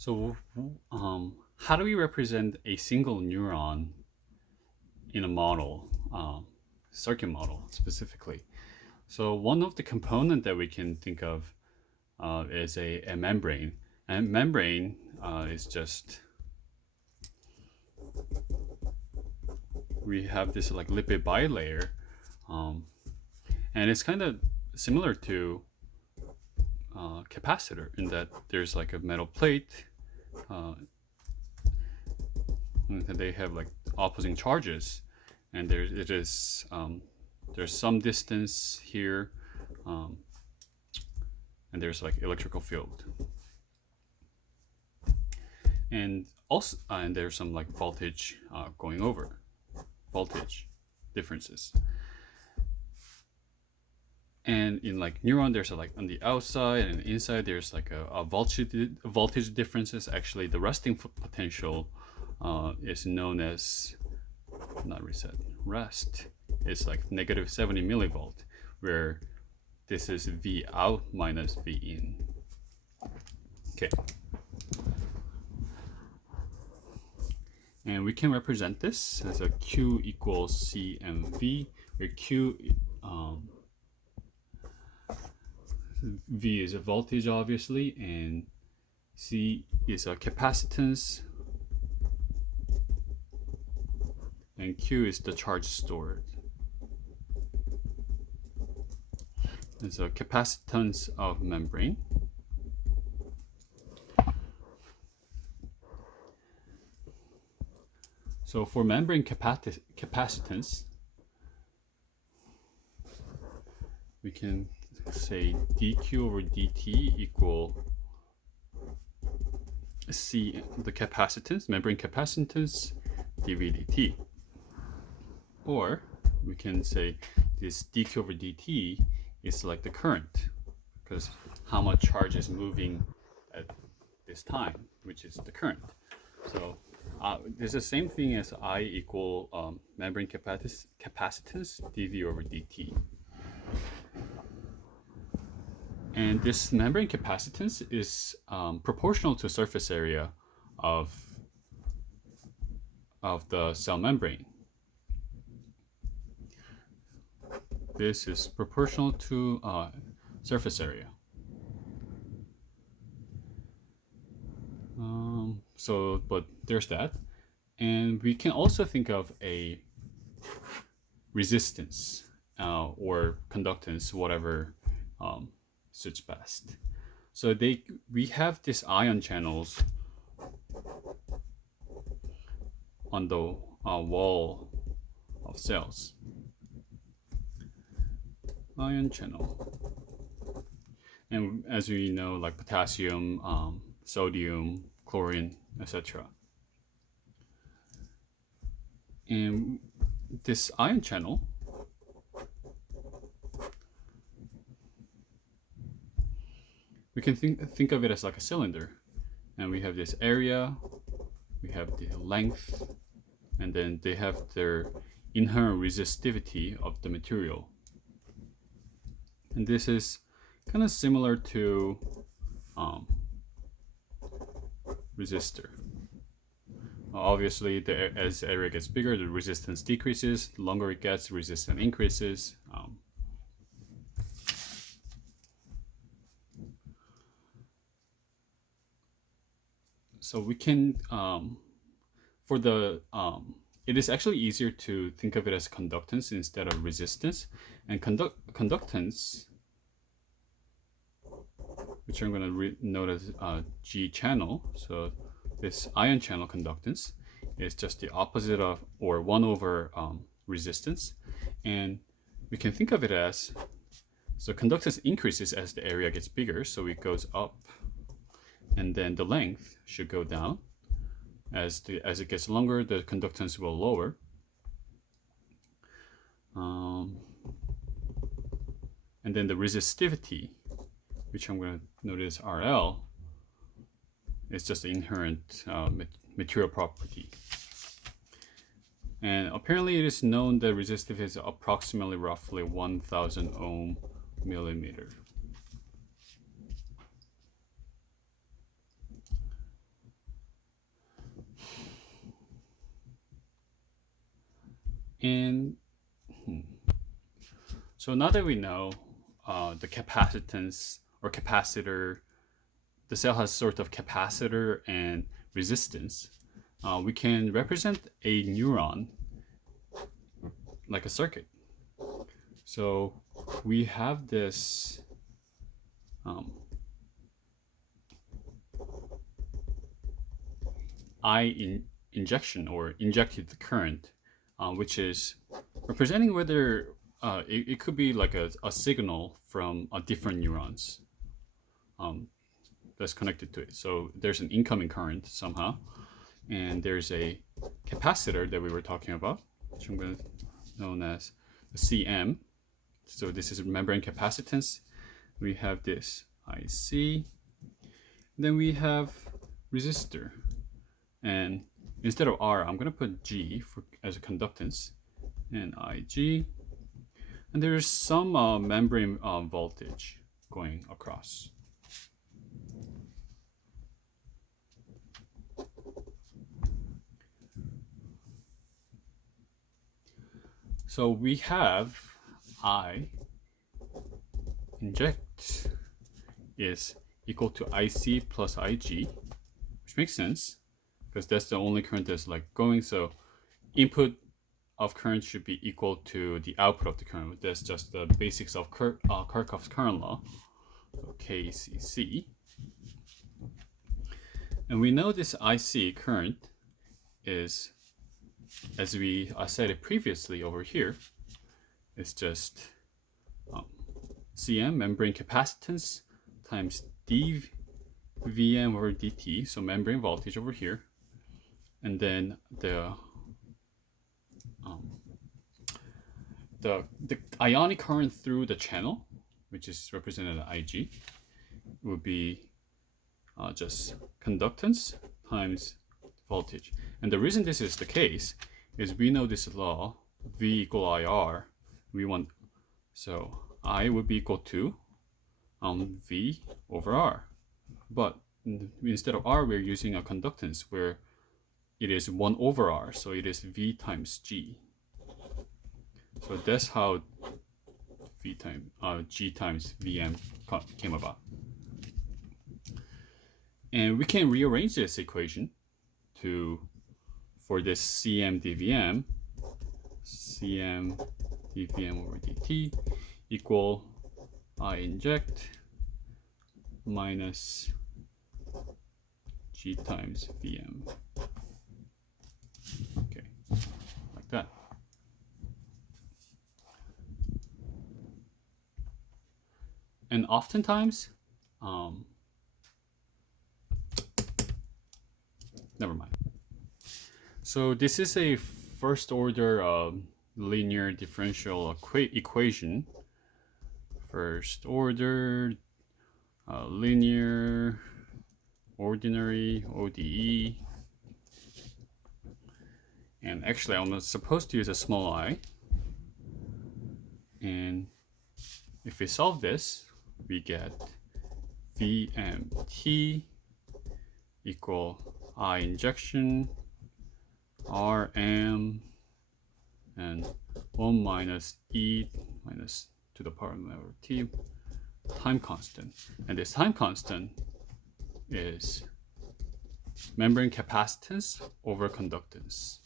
So, how do we represent a single neuron in a model, circuit model specifically? So, one of the component that we can think of is a membrane, and membrane is just we have this like lipid bilayer, um, and it's kind of similar to capacitor in that there's like a metal plate. Uh, and they have like opposing charges, and there's some distance here, um, and there's like electrical field, and also and there's some like voltage going over voltage differences. And in like neuron, there's like on the outside and inside, there's like a voltage differences. Actually, the resting potential is known as not reset rest. It's like negative 70 millivolt, where this is V out minus V in. Okay. And we can represent this as a Q equals CMV, where Q V is a voltage, obviously, and C is a capacitance, and Q is the charge stored. It's a capacitance of membrane. So for membrane capacitance, we can say dq over dt equal C, the capacitance, membrane capacitance, dv dt. Or we can say this dq over dt is like the current, because how much charge is moving at this time, which is the current. So there's the same thing as I equal membrane capacitance dv over dt. And this membrane capacitance is proportional to surface area of the cell membrane. This is proportional to surface area. But there's that. And we can also think of a resistance or conductance, whatever suits best. So we have these ion channels on the wall of cells. Ion channel. And as we know, like potassium, sodium, chlorine, etc. And this ion channel we can think of it as like a cylinder, and we have this area, we have the length, and then they have their inherent resistivity of the material. And this is kind of similar to resistor. Obviously, as the area gets bigger, the resistance decreases. The longer it gets, the resistance increases. So we can, it is actually easier to think of it as conductance instead of resistance. And conductance, which I'm going to note as G channel. So this ion channel conductance is just the opposite of, or 1 over resistance. And we can think of it as, so conductance increases as the area gets bigger, so it goes up, and then the length should go down. As it gets longer, the conductance will lower. And then the resistivity, which I'm going to notice RL, is just the inherent material property. And apparently it is known that resistivity is approximately roughly 1000 ohm millimeter. And so now that we know the capacitance or capacitor, the cell has sort of capacitor and resistance, we can represent a neuron like a circuit. So we have this injection or injected current, which is representing whether it could be like a signal from different neurons that's connected to it. So there's an incoming current somehow, and there's a capacitor that we were talking about, which I'm going to known as the CM. So this is membrane capacitance. We have this IC. Then we have resistor. And instead of R, I'm going to put G as a conductance, and IG. And there's some membrane voltage going across. So we have I inject is equal to IC plus IG, which makes sense because that's the only current that's like going. So input of current should be equal to the output of the current. That's just the basics of Kirchhoff's current law, so KCC. And we know this IC current is, as we said it previously over here, it's just CM, membrane capacitance, times dVm over dt, so membrane voltage over here, and then the ionic current through the channel, which is represented as Ig, would be just conductance times voltage. And the reason this is the case is we know this law, V equal IR. We want, so I would be equal to V over R. But instead of R, we're using a conductance where it is 1 over R, so it is V times G. So that's how V times G times Vm came about. And we can rearrange this equation for this Cm dVm, Cm dVm over dt equal I inject minus G times Vm. Okay, like that. And oftentimes, never mind. So this is a first order linear differential equation. First order linear ordinary ODE. And actually I'm supposed to use a small I. And if we solve this, we get VMT equal I injection Rm and 1 minus E minus to the power of T time constant. And this time constant is membrane capacitance over conductance.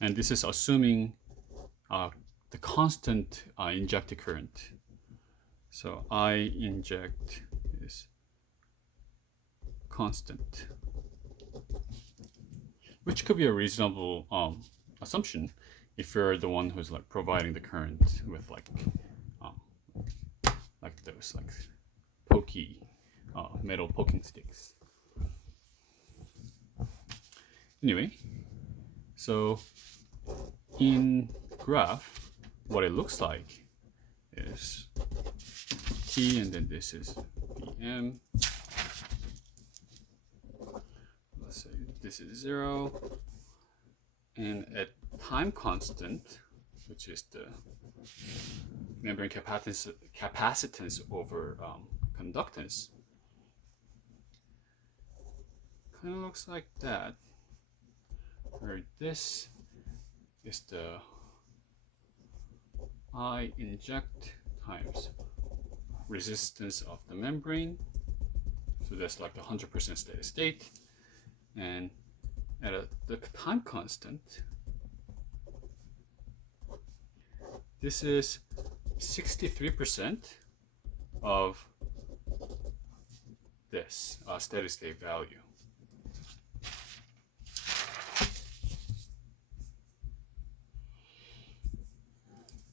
And this is assuming the constant injected current. So I inject is constant, which could be a reasonable assumption if you're the one who's like providing the current with like those like pokey metal poking sticks. Anyway, so in graph, what it looks like is T, and then this is Vm. Let's say this is 0, and at time constant, which is the membrane capacitance over conductance. Kind of looks like that, where this is the I inject times resistance of the membrane. So that's like 100% steady state. And at the time constant, this is 63% of this steady state value.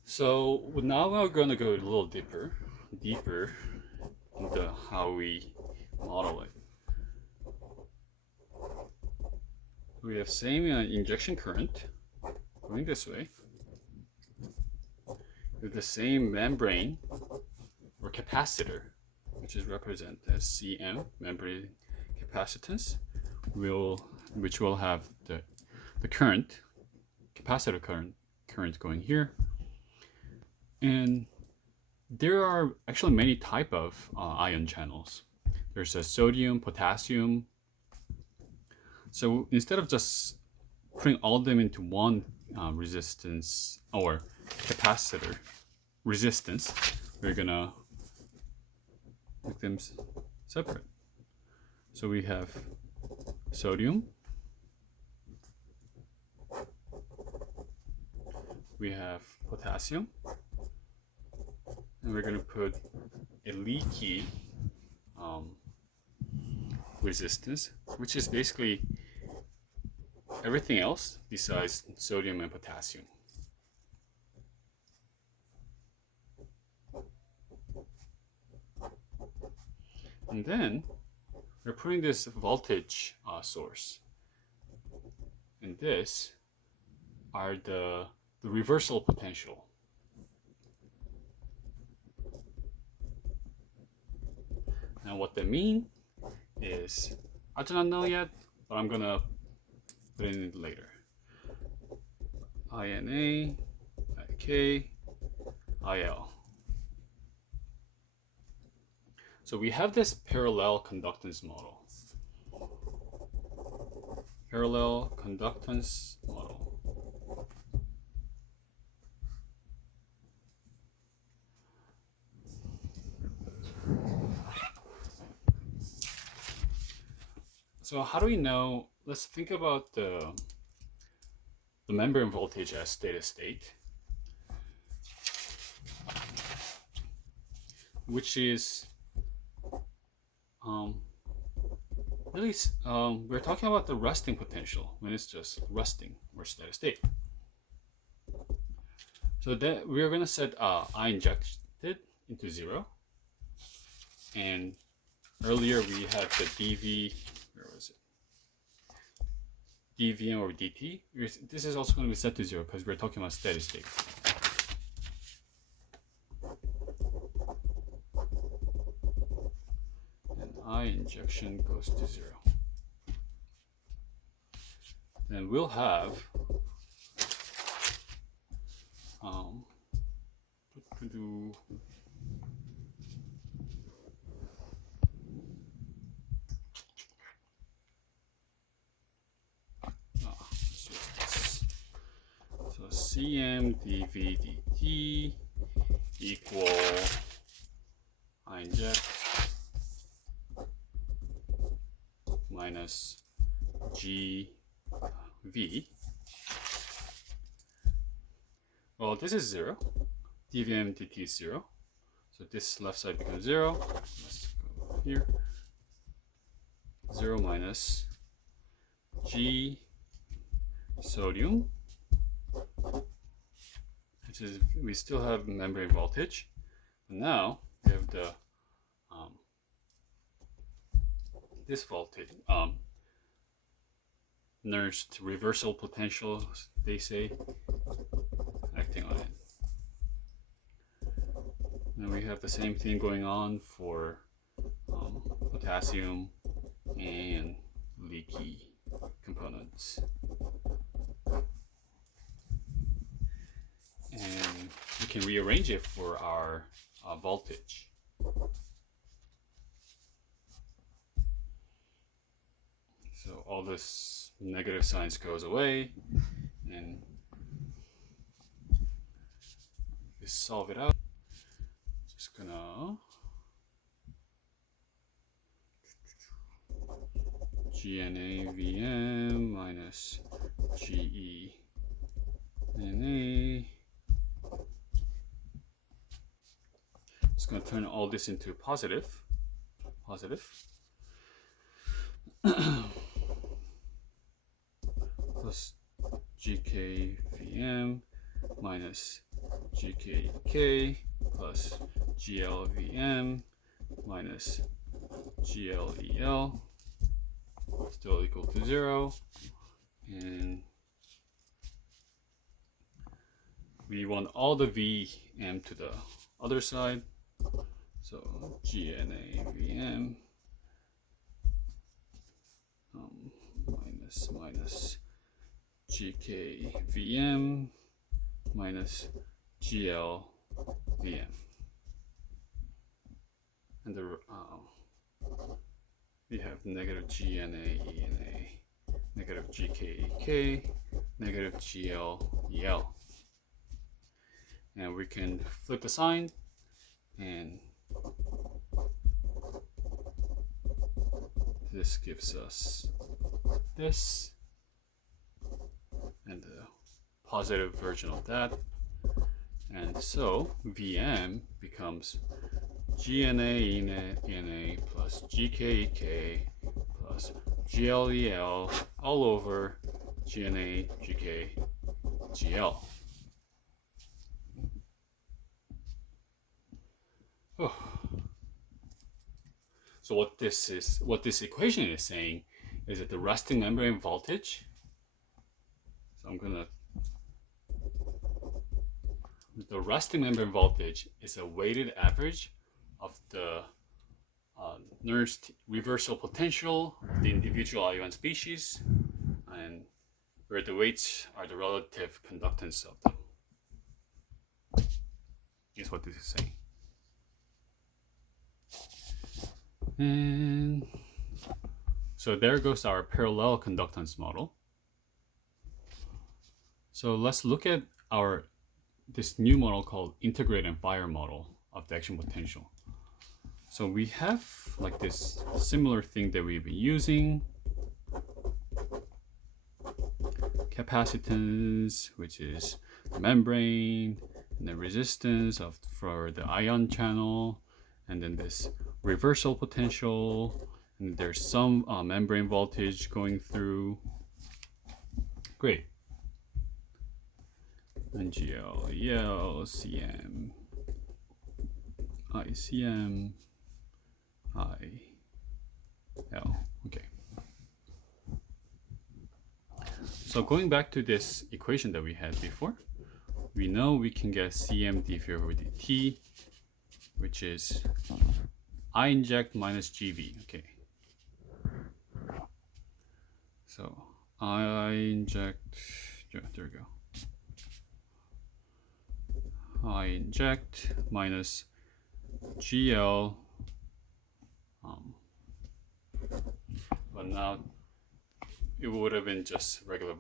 So now we're going to go a little deeper into how we model it. We have same injection current going this way with the same membrane or capacitor, which is represented as Cm, membrane capacitance, which will have the current, capacitor current going here. And there are actually many type of ion channels. There's a sodium, potassium. So instead of just putting all of them into one resistance or capacitor resistance, we're gonna make them separate. So we have sodium, we have potassium, and we're going to put a leaky resistance, which is basically everything else besides sodium and potassium. And then we're putting this voltage source, and this are the reversal potential. Now what they mean is, I do not know yet, but I'm gonna put it in later. INA, IK, IL. So we have this parallel conductance model. Parallel conductance model. So how do we know? Let's think about the membrane voltage as steady state, which is really we're talking about the resting potential when it's just resting or steady state. So that we're going to set I injected into 0, and earlier we had the dV. Where was it? dVm over dt. This is also going to be set to 0 because we're talking about steady state. And I injection goes to 0. Then we'll have so Cm dV dt equal I inject minus GV. Well, this is 0. dVm dt is 0. So this left side becomes 0. Let's go here. 0 minus G sodium, which is, we still have membrane voltage, but now we have the this voltage, nursed reversal potential, they say, acting on it. And we have the same thing going on for potassium and leaky components. And we can rearrange it for our voltage. So all this negative signs goes away, and we solve it out. Just gonna GNAVM minus GENA. It's going to turn all this into positive. Plus GKVM minus GKK plus GLVM minus GLEL still equal to 0. And we want all the VM to the other side. So GNAVM minus GKVM minus GLVM. And we have negative GNAENA, negative GKEK, negative GLEL. And we can flip the sign, and this gives us this, and the positive version of that. And so VM becomes GNAENA plus GKEK plus GLEL all over GNA, GK, GL. Oh. So what this equation is saying is that the resting membrane voltage, the resting membrane voltage is a weighted average of the Nernst reversal potential of the individual ion species, and where the weights are the relative conductance of them, is what this is saying. And so there goes our parallel conductance model. So let's look at this new model called integrate and fire model of the action potential. So we have like this similar thing that we've been using. Capacitance, which is the membrane, and the resistance for the ion channel, and then this reversal potential, and there's some membrane voltage going through. Great. NGL, EL, CM, ICM, IL. Okay. So going back to this equation that we had before, we know we can get CM dV over dt, which is I inject minus GV. Okay. So I inject, there we go. I inject minus GL, but now it would have been just regular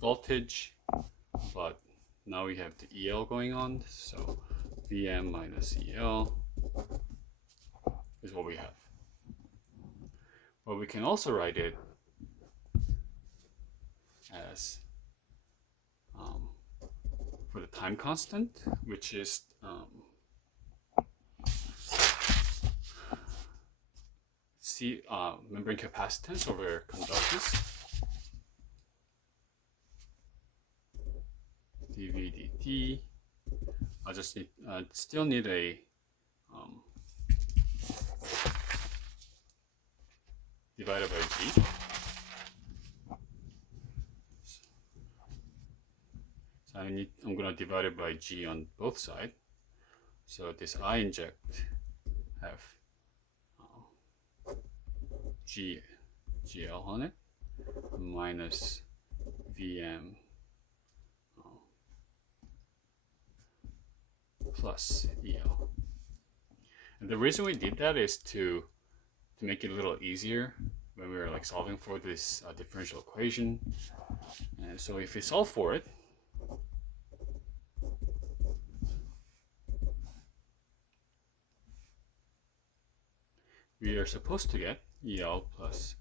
voltage, but now we have the EL going on, so VM minus EL is what we have. But we can also write it as for the time constant, which is membrane capacitance over conductance, dV dt. I just still need a divided by G. So I'm going to divide it by G on both sides. So this I inject have GL on it minus VM plus EL. And the reason we did that is to make it a little easier when we were like solving for this differential equation. And so if we solve for it, we are supposed to get EL plus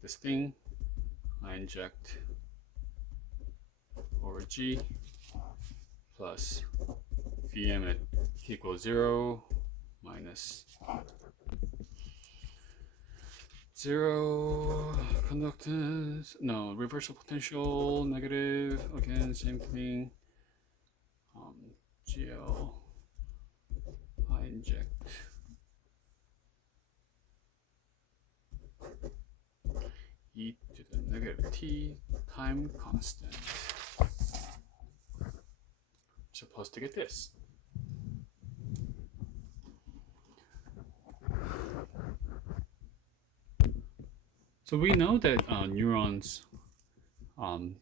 this thing I inject over G plus Vm at t equals 0 minus 0 conductance, no, reversal potential, negative, again, same thing, GL, I inject e to the negative t time constant. Supposed to get this. So we know that neurons,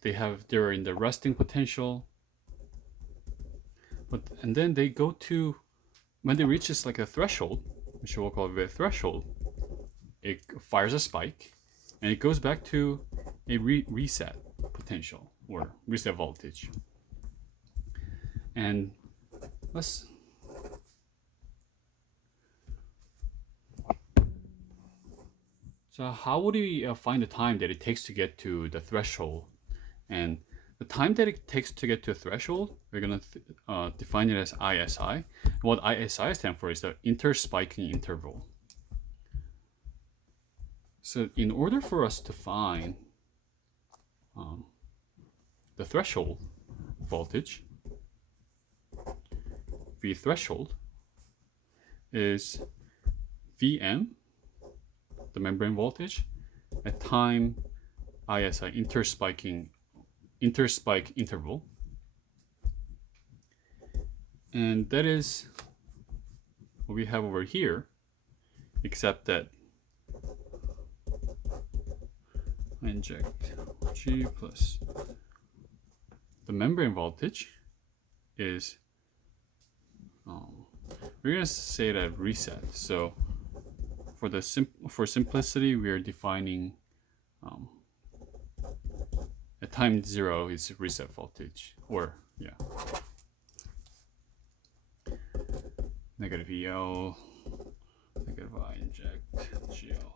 they're in the resting potential, and then they go to, when they reach this like a threshold, which we'll call a threshold, it fires a spike, and it goes back to a reset potential or reset voltage. And so how would we find the time that it takes to get to the threshold? And the time that it takes to get to a threshold, we're going to define it as ISI. What ISI stands for is the interspiking interval. So in order for us to find the threshold voltage, V threshold is Vm, the membrane voltage, at time ISI, interspike interval. And that is what we have over here, except that I inject G plus the membrane voltage is, we're going to say that reset. So for simplicity, we are defining at time 0 is reset voltage, or yeah, negative EL, negative I inject GL,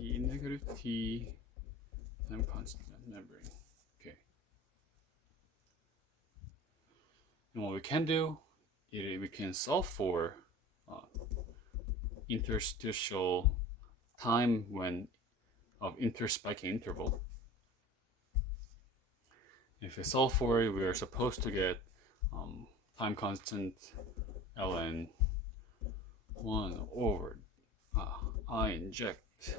E negative T, time constant membrane. Okay. And what we can do is we can solve for interstitial time when of interspiking interval. If we solve for it, we are supposed to get time constant ln 1 over I inject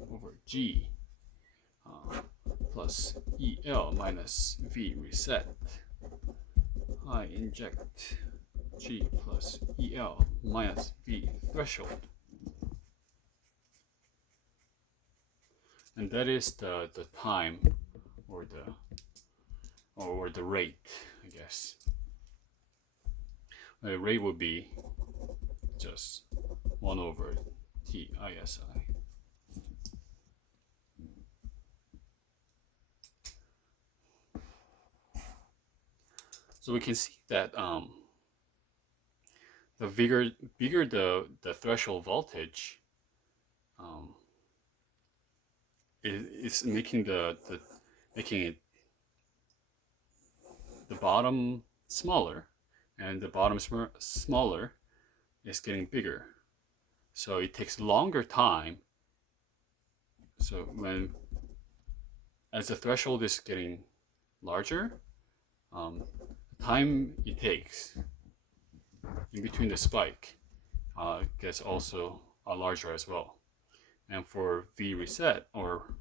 over G plus EL minus V reset. I inject G plus EL minus V threshold. And that is the time or the rate, I guess. The rate would be just 1 over T ISI. So we can see that the bigger the threshold voltage, is making the bottom smaller, and the bottom smaller is getting bigger. So it takes longer time. So as the threshold is getting larger, the time it takes in between the spike gets also larger as well. And for V reset, or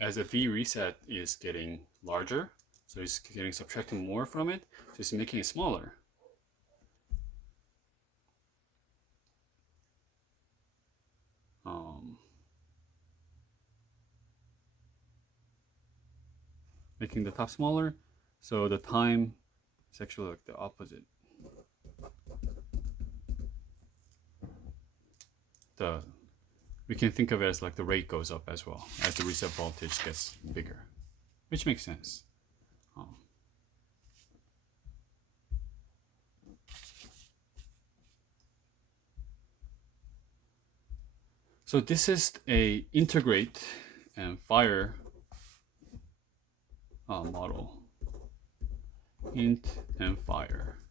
as the V reset is getting larger, so it's getting subtracting more from it, so it's making it smaller. Making the top smaller, So the time is actually like the opposite. We can think of it as like the rate goes up as well as the reset voltage gets bigger, which makes sense. So this is a integrate and fire model. Int and fire.